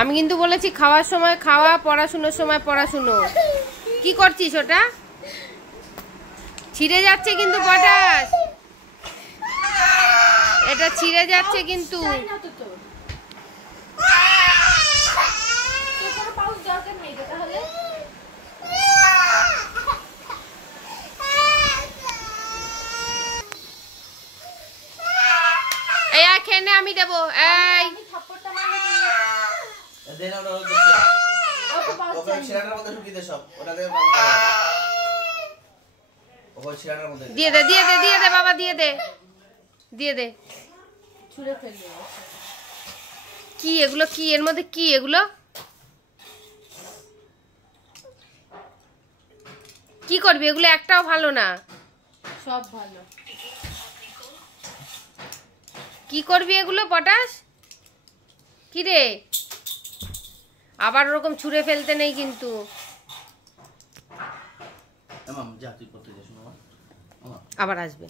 আমি কিন্তু বলেছি খাওয়ার সময় খাওয়া, পড়াশুনোর সময় পড়াশুনো। কি করছিস ওটা? ছিঁড়ে যাচ্ছে কিন্তু পটাশ, এটা ছিঁড়ে যাচ্ছে কিন্তু। এই খেয়ে নে, আমি দেবো। এই দিয়ে দে, দিয়ে দে, দিয়ে দে বাবা, দিয়ে দে, দিয়ে দে। কি এগুলো? কি এর মধ্যে? কি এগুলো? কি করবি এগুলো? একটাও ভালো না, সব ভালো। কি করবি এগুলো পটাশ? কি রে, আবার ওরকম ছুঁড়ে ফেলতে নেই কিন্তু। আবার আসবে।